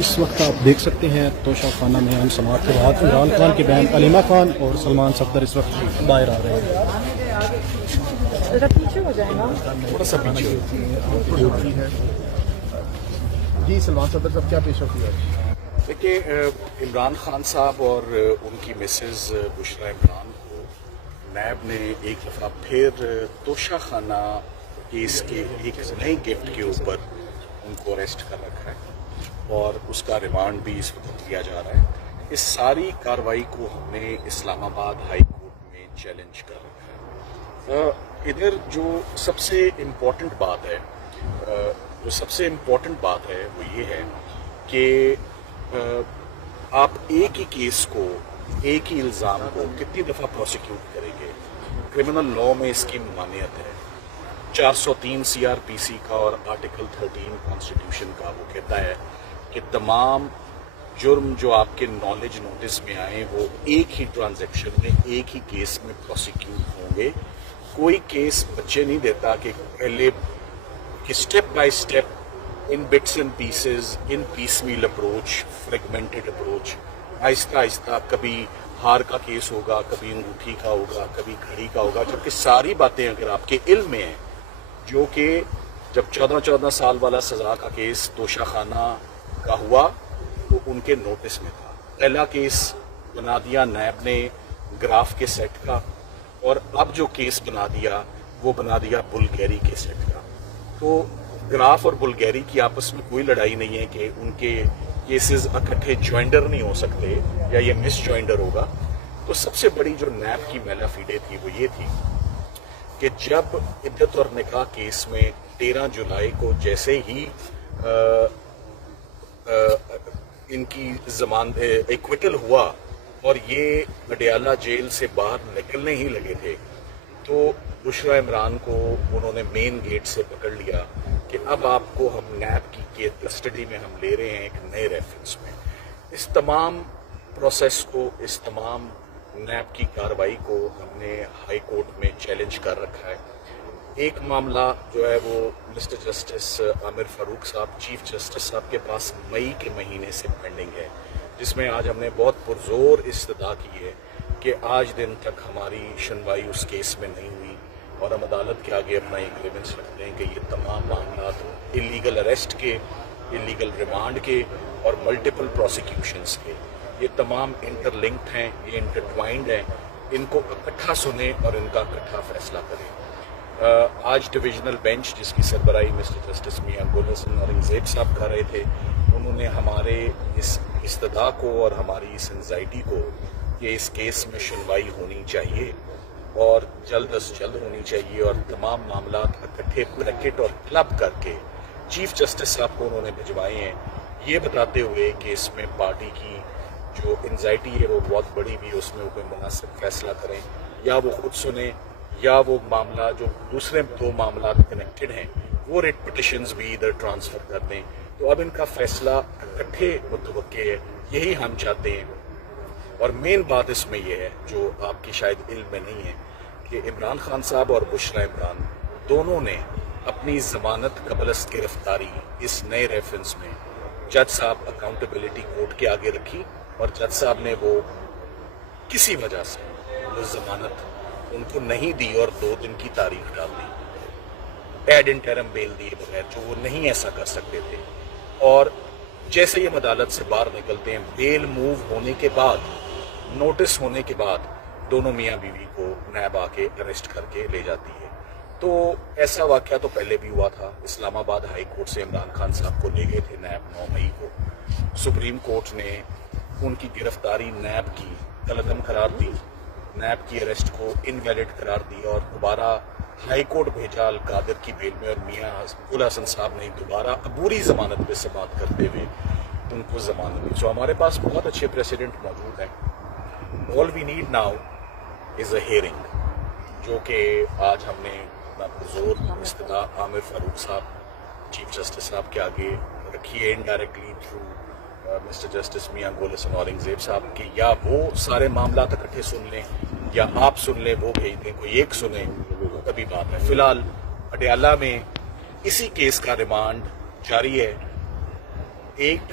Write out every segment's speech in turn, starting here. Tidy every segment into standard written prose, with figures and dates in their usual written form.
اس وقت آپ دیکھ سکتے ہیں توشہ خانہ میں ہم سماعت کے بعد عمران خان کی بہن علیمہ خان اور سلمان صفدر اس وقت باہر آ رہے ہیں. پیچھے ہو جائے گا تھوڑا سا پیچھے ہے. جی سلمان صفدر صاحب کیا پیش ہوتی ہے؟ دیکھیے عمران خان صاحب اور ان کی مسز بشرا عمران کو نیب نے ایک دفعہ پھر توشہ خانہ کیس کے ایک نئے گفٹ کے اوپر ان کو اریسٹ کر رکھا ہے اور اس کا ریمانڈ بھی اس وقت لیا جا رہا ہے. اس ساری کارروائی کو ہم نے اسلام آباد ہائی کورٹ میں چیلنج کر رکھا ہے. ادھر جو سب سے امپورٹنٹ بات ہے وہ یہ ہے کہ آپ ایک ہی کیس کو ایک ہی الزام کو کتنی دفعہ پروسیکیوٹ کریں گے. کرمنل لاء میں اس کی ممانعت ہے. 403 CRPC کا اور آرٹیکل 13 کانسٹیٹیوشن کا وہ کہتا ہے کہ تمام جرم جو آپ کے نالج نوٹس میں آئیں وہ ایک ہی ٹرانزیکشن میں ایک ہی کیس میں پروسیکیوٹ ہوں گے. کوئی کیس بچے نہیں دیتا کہ پہلے کہ step by step in bits and pieces in piecemeal approach fragmented approach آہستہ آہستہ کبھی ہار کا کیس ہوگا, کبھی انگوٹھی کا ہوگا, کبھی گھڑی کا ہوگا, کیونکہ ساری باتیں اگر آپ کے علم میں ہیں جو کہ جب 14 سال والا سزا کا کیس توشہ خانہ کا ہوا تو ان کے نوٹس میں تھا. پہلا کیس بنا دیا نیب نے گراف کے سیٹ کا اور اب جو کیس بنا دیا وہ بنا دیا بلگیری کے سیٹ کا. تو گراف اور بلگیری کی آپس میں کوئی لڑائی نہیں ہے کہ ان کے کیسز اکٹھے جوائنڈر نہیں ہو سکتے یا یہ مس جوائنڈر ہوگا. تو سب سے بڑی جو نیب کی میلا فیڈے تھی وہ یہ تھی کہ جب عدت اور نکاح کیس میں 13 جولائی کو جیسے ہی ان کی ایکویٹل ہوا اور یہ اڈیالہ جیل سے باہر نکلنے ہی لگے تھے تو بشرا عمران کو انہوں نے مین گیٹ سے پکڑ لیا کہ اب آپ کو ہم نیب کی کسٹڈی میں ہم لے رہے ہیں ایک نئے ریفرنس میں. اس تمام پروسیس کو, اس تمام نیب کی کارروائی کو ہم نے ہائی کورٹ میں چیلنج کر رکھا ہے. ایک معاملہ جو ہے وہ مسٹر جسٹس عامر فاروق صاحب چیف جسٹس صاحب کے پاس مئی کے مہینے سے پینڈنگ ہے, جس میں آج ہم نے بہت پرزور استدعا کی ہے کہ آج دن تک ہماری سنوائی اس کیس میں نہیں ہوئی اور ہم عدالت کے آگے اپنا ایگریمنٹس رکھتے ہیں کہ یہ تمام معاملات انلیگل اریسٹ کے, انلیگل ریمانڈ کے اور ملٹیپل پروسیکیوشنز کے, یہ تمام انٹر لنکڈ ہیں, یہ انٹرٹوائنڈ ہیں. ان کو اکٹھا سنیں اور ان کا اکٹھا فیصلہ کریں. آج ڈویژنل بینچ جس کی سربراہی مسٹر جسٹس میاں گل حسن اورنگزیب صاحب کر رہے تھے, انہوں نے ہمارے اس استدعا کو اور ہماری اس انزائٹی کو کہ اس کیس میں سنوائی ہونی چاہیے اور جلد از جلد ہونی چاہیے اور تمام معاملات اکٹھے بریکٹ اور کلب کر کے چیف جسٹس صاحب کو انہوں نے بھجوائے ہیں, یہ بتاتے ہوئے کہ اس میں پارٹی کی جو انزائٹی ہے وہ بہت بڑی بھی, اس میں وہ کوئی مناسب فیصلہ کریں یا وہ خود سنیں یا وہ معاملہ جو دوسرے 2 معاملات کنیکٹڈ ہیں وہ ریٹ پٹیشنز بھی ادھر ٹرانسفر کر دیں. تو اب ان کا فیصلہ اکٹھے متوقع ہے, یہی ہم چاہتے ہیں. اور مین بات اس میں یہ ہے جو آپ کی شاید علم میں نہیں ہے کہ عمران خان صاحب اور بشرا عمران دونوں نے اپنی ضمانت قبل از گرفتاری اس نئے ریفرنس میں جج صاحب اکاؤنٹیبلٹی کورٹ کے آگے رکھی اور جج صاحب نے وہ کسی وجہ سے وہ ضمانت ان کو نہیں دی اور 2 دن کی تاریخ ڈال دی, ایڈ انٹرم بیل دیے بغیر, جو وہ نہیں ایسا کر سکتے تھے. اور جیسے ہی ہم عدالت سے باہر نکلتے ہیں بیل موو ہونے کے بعد, نوٹس ہونے کے بعد دونوں میاں بیوی کو نیب آ کے اریسٹ کر کے لے جاتی ہے. تو ایسا واقعہ تو پہلے بھی ہوا تھا. اسلام آباد ہائی کورٹ سے عمران خان صاحب کو لے گئے تھے نیب 9 مئی کو. سپریم کورٹ نے ان کی گرفتاری نیب کی قلعدم قرار دی, نیب کی اریسٹ کو انویلڈ قرار دیا اور دوبارہ ہائی کورٹ بھیجا القادر کی بیل میں, اور میاں گل حسن صاحب نے دوبارہ عبوری ضمانت پہ سماعت کرتے ہوئے ان کو ضمانت دی. سو ہمارے پاس بہت اچھے پریسیڈنٹ موجود ہیں. All we need now is a hearing, جو کہ آج ہم نے زور استدعا عامر فاروق صاحب چیف جسٹس صاحب کے آگے رکھی ہے انڈائریکٹلی تھرو مسٹر جسٹس میاں گل حسن اورنگزیب صاحب کہ یا وہ سارے معاملات اکٹھے سن لیں یا آپ سن لیں, وہ بھیج دیں, کوئی ایک سنیں, تبھی بات ہے. فی الحال اڈیالہ میں اسی کیس کا ریمانڈ جاری ہے. ایک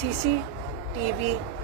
CCTV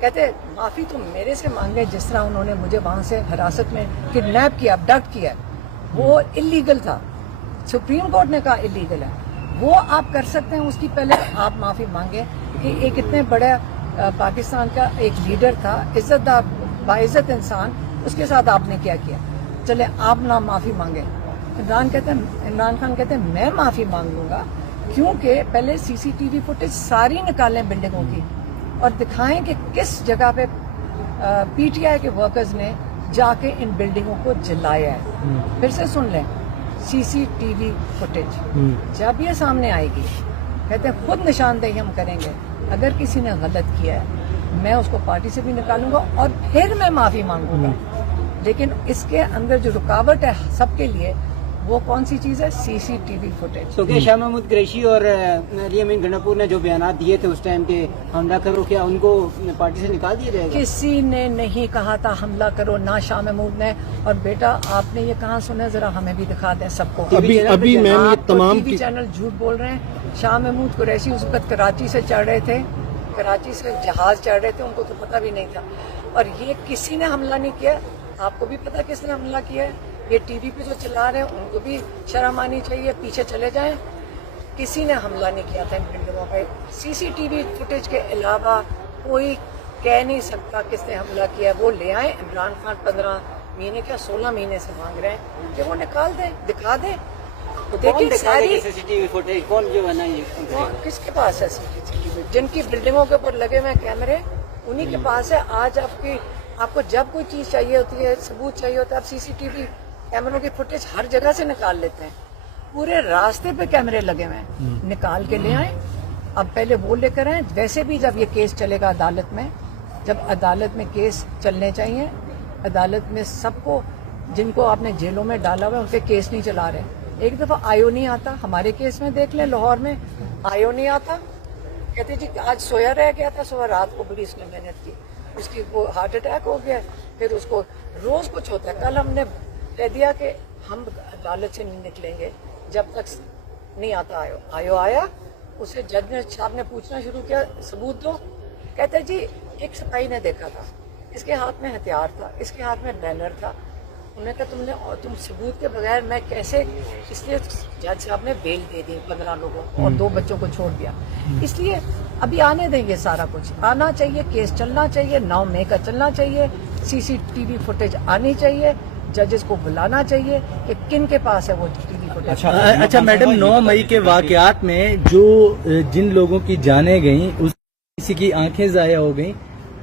کہتے معافی تو میرے سے مانگے جس طرح انہوں نے مجھے وہاں سے حراست میں کڈنیپ کیا، ابڈکٹ کیا، وہ اللیگل تھا، سپریم کورٹ نے کہا اللیگل ہے، وہ آپ کر سکتے ہیں، اس کی پہلے آپ معافی مانگے کہ ایک اتنے بڑا پاکستان کا ایک لیڈر تھا، عزت دار باعزت انسان، اس کے ساتھ آپ نے کیا کیا؟ چلے آپ نہ معافی مانگے۔ عمران خان کہتے ہیں میں معافی مانگ لوں گا، کیونکہ پہلے سی سی ٹی وی فوٹیج ساری نکالیں بلڈنگوں کی اور دکھائیں کہ کس جگہ پہ پی ٹی آئی کے ورکرز نے جا کے ان بلڈنگوں کو جلایا ہے۔ پھر سے سن لیں، سی سی ٹی وی فوٹیج جب یہ سامنے آئے گی، کہتے ہیں خود نشاندہی ہم کریں گے، اگر کسی نے غلط کیا ہے میں اس کو پارٹی سے بھی نکالوں گا اور پھر میں معافی مانگوں گا، لیکن اس کے اندر جو رکاوٹ ہے سب کے لیے وہ کون سی چیز ہے؟ سی سی ٹی وی فوٹیج۔ تو کیا شاہ محمود قریشی اور علی امین گنڈاپور نے جو بیانات دیے تھے اس ٹائم کے حملہ کرو، کیا ان کو پارٹی سے نکال دیا جائے گا؟ کسی نے نہیں کہا تھا حملہ کرو، نہ شاہ محمود نے۔ اور بیٹا آپ نے یہ کہاں سنا؟ ذرا ہمیں بھی دکھا دیں سب کو۔ ابھی میم یہ تمام ٹی وی چینل جھوٹ بول رہے ہیں۔ شاہ محمود قریشی اس وقت کراچی سے چڑھ رہے تھے، کراچی سے جہاز چڑھ رہے تھے، ان کو تو پتہ بھی نہیں تھا، اور یہ کسی نے حملہ نہیں کیا۔ آپ کو بھی پتا کس نے حملہ کیا ہے؟ یہ ٹی وی پہ جو چلا رہے ہیں ان کو بھی شرم آنی چاہیے، پیچھے چلے جائیں۔ کسی نے حملہ نہیں کیا تھا ان بلڈنگوں پہ۔ سی سی ٹی وی فوٹیج کے علاوہ کوئی کہہ نہیں سکتا کس نے حملہ کیا۔ وہ لے آئیں، عمران خان 15 مہینے کیا 16 مہینے سے مانگ رہے ہیں کہ وہ نکال دیں، دکھا دیں۔ دیکھیں ساری سی سی ٹی وی فوٹیج کون جو ہے نا یہ کس کے پاس ہے؟ سی سی ٹی وی جن کی بلڈنگوں کے اوپر لگے ہوئے کیمرے انہی کے پاس ہے۔ آج آپ کو جب کوئی چیز چاہیے ہوتی ہے، ثبوت چاہیے ہوتا ہے، آپ سی سی ٹی وی کیمروں کی فوٹیج ہر جگہ سے نکال لیتے ہیں، پورے راستے پہ کیمرے لگے ہوئے ہیں، نکال کے لے آئیں۔ اب پہلے وہ لے کر آئیں۔ ویسے بھی جب یہ کیس چلے گا عدالت میں، جب عدالت میں کیس چلنے چاہیے، عدالت میں سب کو جن کو آپ نے جیلوں میں ڈالا ہوا ہے ان کے کیس نہیں چلا رہے۔ ایک دفعہ آئیو نہیں آتا، ہمارے کیس میں دیکھ لیں لاہور میں آئیو نہیں آتا، کہتے جی آج سویا رہ گیا تھا، صبح رات کو بڑی اس نے محنت کی، اس کی وہ ہارٹ اٹیک ہو گیا، پھر اس کو روز کچھ ہوتا ہے۔ کل ہم نے کہہ دیا کہ ہم عدالت سے نہیں نکلیں گے جب تک نہیں آتا آئیو آیا، اسے جج نے صاحب نے پوچھنا شروع کیا ثبوت دو، کہتے جی ایک سپاہی نے دیکھا تھا، اس کے ہاتھ میں ہتھیار تھا، اس کے ہاتھ میں بینر تھا، انہوں نے کہا تم ثبوت کے بغیر میں کیسے، اس لیے جج صاحب نے بیل دے دی 15 لوگوں کو اور 2 بچوں کو چھوڑ دیا۔ اس لیے ابھی آنے دیں گے، سارا کچھ آنا چاہیے، کیس چلنا چاہیے، 9 مئی کا چلنا چاہیے، سی سی ٹی وی فوٹیج آنی چاہیے، ججز کو بلانا چاہیے کہ کن کے پاس ہے وہ ٹی وی فوٹیج۔ اچھا میڈم، 9 مئی کے واقعات میں جو جن لوگوں کی جانیں گئیں، کسی کی آنکھیں ضائع ہو گئیں،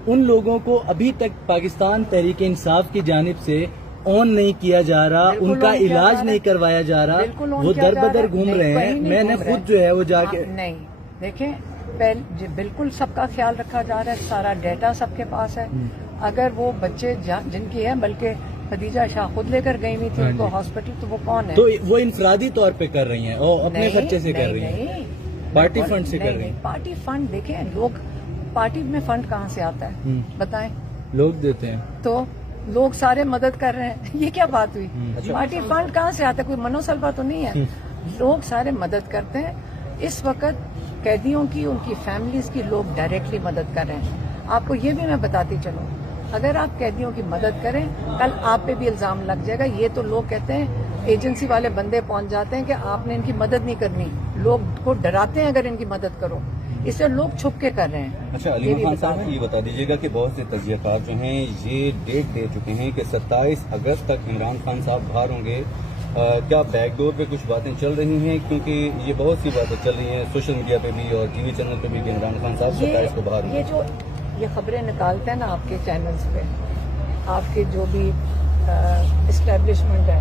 ان لوگوں کو ابھی تک پاکستان تحریک انصاف کی جانب سے آن نہیں کیا جا رہا، ان کا علاج نہیں کروایا جا رہا، وہ در بدر گھوم رہے ہیں۔ میں نے خود جو ہے وہ جا کے نہیں دیکھیں، بالکل سب کا خیال رکھا جا رہا ہے، سارا ڈیٹا سب کے پاس ہے۔ اگر وہ بچے جن کی ہیں، بلکہ خدیجہ شاہ خود لے کر گئی ہوئی تھی ان کو ہاسپٹل، تو وہ کون ہے؟ تو وہ انفرادی طور پہ کر رہی ہیں اور اپنے خرچے سے کر رہی ہیں، نہیں پارٹی فنڈ سے کر رہی ہیں۔ پارٹی فنڈ دیکھیں، لوگ پارٹی میں فنڈ کہاں سے آتا ہے بتائیں؟ لوگ دیتے ہیں، تو لوگ سارے مدد کر رہے ہیں، یہ کیا بات ہوئی؟ پارٹی فنڈ کہاں سے آتا ہے؟ کوئی منوسلبہ تو نہیں ہے، لوگ سارے مدد کرتے ہیں۔ اس وقت قیدیوں کی، ان کی فیملیز کی لوگ ڈائریکٹلی مدد کر رہے ہیں۔ آپ کو یہ بھی میں بتاتی چلوں، اگر آپ قیدیوں کی مدد کریں، کل آپ پہ بھی الزام لگ جائے گا۔ یہ تو لوگ کہتے ہیں، ایجنسی والے بندے پہنچ جاتے ہیں کہ آپ نے ان کی مدد نہیں کرنی، لوگ کو ڈراتے ہیں اگر ان کی مدد کرو، اس سے لوگ چھپ کے کر رہے ہیں۔ اچھا علی خان صاحب، یہ بتا دیجیے گا کہ بہت سے تجزیہ کار جو ہیں یہ ڈیٹ دے چکے ہیں کہ 27 اگست تک عمران خان صاحب باہر ہوں گے۔ کیا بیک ڈور پہ کچھ باتیں چل رہی ہیں؟ کیونکہ یہ بہت سی باتیں چل رہی ہیں سوشل میڈیا پہ بھی اور ٹی وی چینل پہ بھی کہ عمران خان صاحب 27 کو باہر ہوں گے۔ یہ جو یہ خبریں نکالتے ہیں نا آپ کے چینلز پہ، آپ کے جو بھی اسٹیبلشمنٹ ہے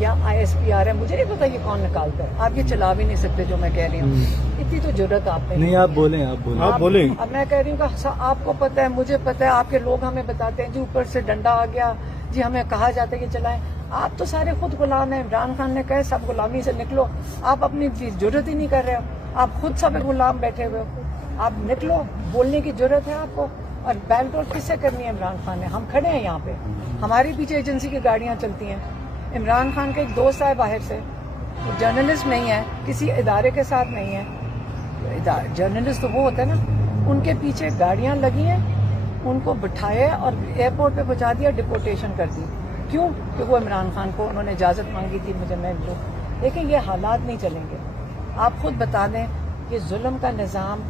یا آئی ایس پی آر ہے، مجھے نہیں پتا یہ کون نکالتا ہے، آپ یہ چلا بھی نہیں سکتے جو میں کہہ رہی ہوں، اتنی تو ضرورت آپ نے نہیں۔ آپ بولیں، آپ بولیں۔ اب میں کہہ رہی ہوں کہ آپ کو پتہ ہے، مجھے پتہ ہے، آپ کے لوگ ہمیں بتاتے ہیں جی اوپر سے ڈنڈا آ گیا جی، ہمیں کہا جاتا ہے کہ چلائیں۔ آپ تو سارے خود غلام ہیں، عمران خان نے کہا سب غلامی سے نکلو، آپ اپنی ضرورت ہی نہیں کر رہے ہو، آپ خود سب غلام بیٹھے ہوئے ہو، آپ نکلو، بولنے کی ضرورت ہے آپ کو۔ اور بیک ڈور کس سے کرنی ہے؟ عمران خان نے، ہم کھڑے ہیں یہاں پہ، ہمارے پیچھے ایجنسی کی گاڑیاں چلتی ہیں۔ عمران خان کا ایک دوست آئے باہر سے، وہ جرنلسٹ نہیں ہے، کسی ادارے کے ساتھ نہیں ہے، جرنلسٹ تو وہ ہوتا ہے نا، ان کے پیچھے گاڑیاں لگی ہیں، ان کو بٹھایا اور ایئرپورٹ پہ پہنچا دیا, ڈپورٹیشن کر دی. کیوں؟ کہ وہ عمران خان کو انہوں نے اجازت مانگی تھی مجھے میں لوں. لیکن یہ حالات نہیں چلیں گے. آپ خود بتا دیں کہ ظلم کا نظام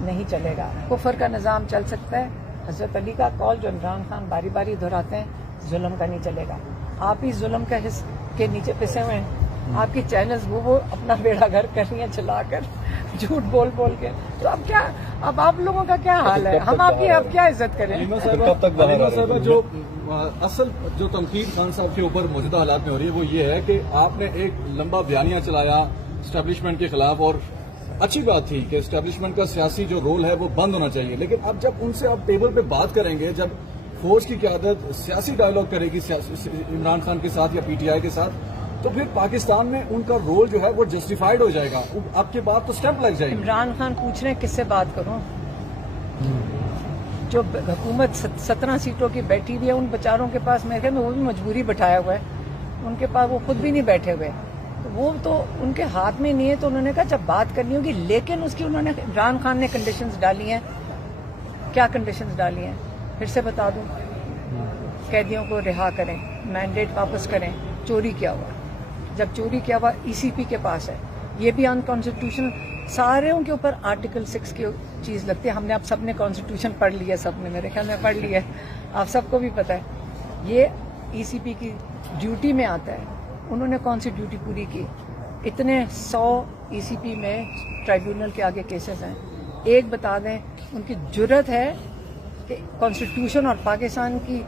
نہیں چلے گا, کفر کا نظام چل سکتا ہے. حضرت علی کا قول جو عمران خان باری باری دہراتے ہیں, ظلم کا نہیں چلے گا. آپ ہی ظلم کا حص کے نیچے پسے ہوئے ہیں. آپ کی چینلز وہ اپنا بیڑا گھر کر رہی ہیں چلا کر, جھوٹ بول بول کے. تو اب کیا, اب آپ لوگوں کا کیا حال ہے؟ ہم آپ کی اب کیا عزت کریں؟ علیمہ صاحبہ جو اصل جو تنقید خان صاحب کے اوپر موجودہ حالات میں ہو رہی ہے وہ یہ ہے کہ آپ نے ایک لمبا بیانیہ چلایا اسٹیبلشمنٹ کے خلاف, اور اچھی بات تھی کہ اسٹیبلشمنٹ کا سیاسی جو رول ہے وہ بند ہونا چاہیے. لیکن اب جب ان سے آپ ٹیبل پہ بات کریں گے, جب فوج کی قیادت سیاسی ڈائیلاگ کرے گی عمران خان کے ساتھ یا پی ٹی آئی کے ساتھ, تو پھر پاکستان میں ان کا رول جو ہے وہ جسٹیفائڈ ہو جائے گا. آپ کے بات تو سٹیمپ لگ جائے گی. عمران خان پوچھ رہے ہیں کس سے بات کروں؟ جو حکومت 17 سیٹوں کی بیٹھی ہوئی ہے, ان بیچاروں کے پاس میرے خیال میں وہ بھی مجبوری بٹھایا ہوا ہے. ان کے پاس وہ خود بھی نہیں بیٹھے ہوئے, وہ تو ان کے ہاتھ میں نہیں ہے. تو انہوں نے کہا جب بات کرنی ہوگی, لیکن اس کی انہوں نے, عمران خان نے کنڈیشنز ڈالی ہیں. کیا کنڈیشنز ڈالی ہیں پھر سے بتا دوں؟ قیدیوں کو رہا کریں, مینڈیٹ واپس کریں. چوری کیا ہوا, جب چوری کیا ہوا ای سی پی کے پاس ہے, یہ بھی انکانسٹیٹیوشنل. سارے کے اوپر آرٹیکل 6 کی چیز لگتی ہے. ہم نے اب سب نے کانسٹیٹیوشن پڑھ لی ہے, سب نے میرے خیال میں پڑھ لی ہے, آپ سب کو بھی پتہ ہے. یہ ای سی پی کی ڈیوٹی میں آتا ہے. انہوں نے کون سی ڈیوٹی پوری کی؟ اتنے 100 ای سی پی میں ٹرائیبیونل کے آگے کیسز ہیں. ایک بتا دیں ان کی جرت ہے کہ کانسٹیٹیوشن اور پاکستان کی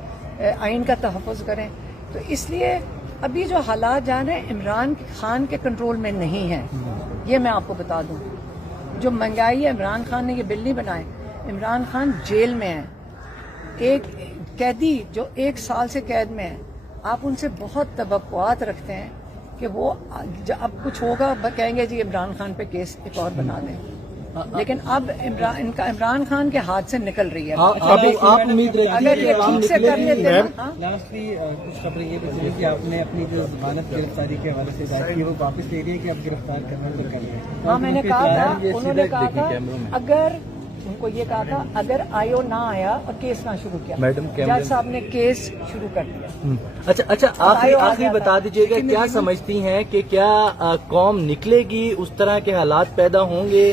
آئین کا تحفظ کریں. تو اس لیے ابھی جو حالات جا رہے ہیں عمران خان کے کنٹرول میں نہیں ہیں. یہ میں آپ کو بتا دوں, جو مہنگائی ہے, عمران خان نے یہ بل نہیں بنائے. عمران خان جیل میں ہے. ایک قیدی جو 1 سال سے قید میں ہے, آپ ان سے بہت توقعات رکھتے ہیں کہ وہ اب کچھ ہوگا کہیں گے جی عمران خان پہ کیس ایک اور بنا دیں. لیکن اب عمران خان کے ہاتھ سے نکل رہی ہے. آپ امید اگر یہ ٹھیک سے کر لیتے ہیں. لاسٹلی کچھ خبریں یہ بھی کہ آپ نے اپنی جو ضمانت گرفتاری کے حوالے سے بات کی وہ واپس لے رہی ہے کہ اب گرفتار کرنا تو کر رہے ہیں. ہاں, میں نے کہا تھا, انہوں نے کہا تھا اگر ان کو یہ کہا تھا اگر آئیو نہ آیا اور کیس نہ شروع کیا, جج صاحب نے کیس شروع کر دیا. اچھا آخری بتا دیجیے گا, کیا سمجھتی ہیں کہ کیا قوم نکلے گی؟ اس طرح کے حالات پیدا ہوں گے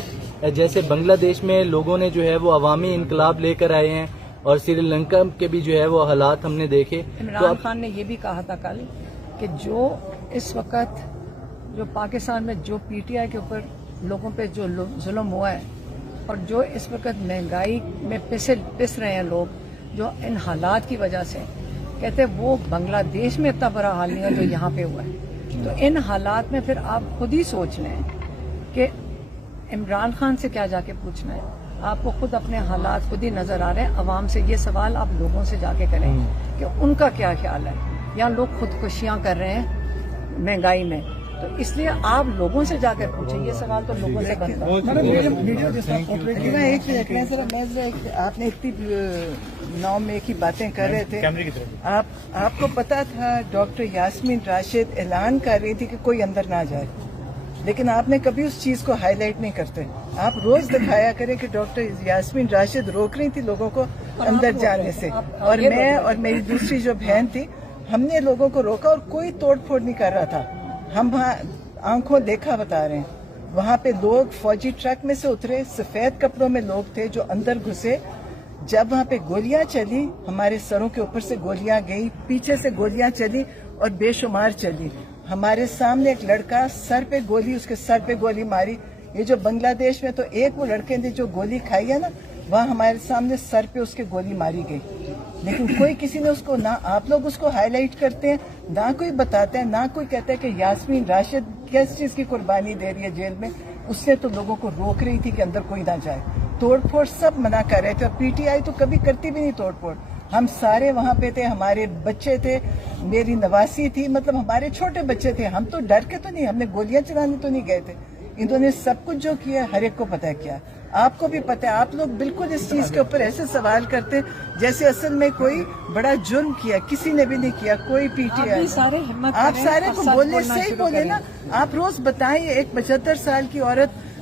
جیسے بنگلہ دیش میں لوگوں نے جو ہے وہ عوامی انقلاب لے کر آئے ہیں, اور سری لنکا کے بھی جو ہے وہ حالات ہم نے دیکھے. عمران خان نے یہ بھی کہا تھا کل کہ جو اس وقت جو پاکستان میں جو پی ٹی آئی کے اوپر لوگوں پہ جو ظلم ہوا ہے, اور جو اس وقت مہنگائی میں پس رہے ہیں لوگ, جو ان حالات کی وجہ سے کہتے ہیں وہ بنگلہ دیش میں اتنا بڑا حال نہیں ہے جو یہاں پہ ہوا ہے. تو ان حالات میں پھر آپ خود ہی سوچ لیں کہ عمران خان سے کیا جا کے پوچھنا ہے. آپ کو خود اپنے حالات خود ہی نظر آ رہے ہیں. عوام سے یہ سوال آپ لوگوں سے جا کے کریں کہ ان کا کیا خیال ہے. یہاں لوگ خودکشیاں کر رہے ہیں مہنگائی میں, تو اس لیے آپ لوگوں سے جا کر پوچھیں. یہ سوال تو لوگوں سے بنتا ہے. آپ نے اتنی 9 مئی کی باتیں کر رہے تھے, آپ کو پتا تھا ڈاکٹر یاسمین راشد اعلان کر رہی تھی کہ کوئی اندر نہ جائے, لیکن آپ نے کبھی اس چیز کو ہائی لائٹ نہیں کرتے. آپ روز دکھایا کریں کہ ڈاکٹر یاسمین راشد روک رہی تھی لوگوں کو اندر جانے سے, اور میں اور میری دوسری جو بہن تھی, ہم نے لوگوں کو روکا اور کوئی توڑ پھوڑ نہیں کر رہا تھا. ہم وہاں آنکھوں دیکھا بتا رہے ہیں, وہاں پہ لوگ فوجی ٹرک میں سے اترے, سفید کپڑوں میں لوگ تھے جو اندر گھسے. جب وہاں پہ گولیاں چلی, ہمارے سروں کے اوپر سے گولیاں گئی, پیچھے سے گولیاں چلی اور بے شمار چلی. ہمارے سامنے ایک لڑکا سر پہ گولی, اس کے سر پہ گولی ماری. یہ جو بنگلہ دیش میں تو ایک وہ لڑکے نے جو گولی کھائی ہے نا, وہاں ہمارے سامنے سر پہ اس کے گولی ماری گئی. لیکن کوئی کسی نے اس کو, نہ آپ لوگ اس کو ہائی لائٹ کرتے ہیں, نہ کوئی بتاتے ہیں, نہ کوئی کہتا ہے کہ یاسمین راشد کس چیز کی قربانی دے رہی ہے جیل میں. اس نے تو لوگوں کو روک رہی تھی کہ اندر کوئی نہ جائے. توڑ پھوڑ سب منع کر رہے تھے, اور پی ٹی آئی تو کبھی کرتی بھی نہیں توڑ پھوڑ. ہم سارے وہاں پہ تھے, ہمارے بچے تھے, میری نواسی تھی, مطلب ہمارے چھوٹے بچے تھے. ہم تو ڈر کے تو نہیں, ہم نے گولیاں چلانے تو نہیں گئے تھے. انہوں نے سب کچھ جو کیا ہر ایک کو پتہ ہے کیا. آپ کو بھی پتہ ہے. آپ لوگ بالکل اس چیز کے اوپر ایسے سوال کرتے جیسے اصل میں کوئی بڑا جرم کیا. کسی نے بھی نہیں کیا, کوئی پی ٹی آئی. آپ سارے کو بولنے سے ہی بولے نا. آپ روز بتائیں, ایک 75 سال کی عورت